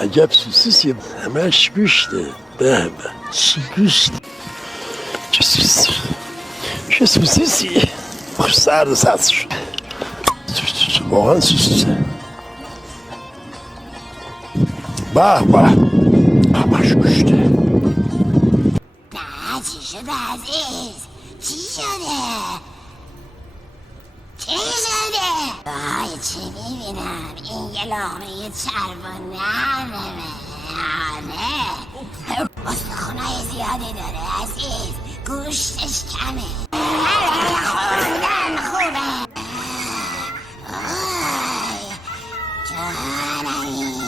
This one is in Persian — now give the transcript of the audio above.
عجب سوسیسی، همش گوشته. به به، چی گوشت؟ چه سوسیسی، چه سوسیسی. خوش سرد و سبز شد. واقعا سوسیسه. به به، همش گوشته. نه چی شده عزیز؟ چی شده؟ چی شده؟ وای چی میبینم؟ این یه لغمه چرب و نرمه. آره استخونای زیادی داره عزیز، گوشتش کمه. خوردن خوبه. وای جانمی.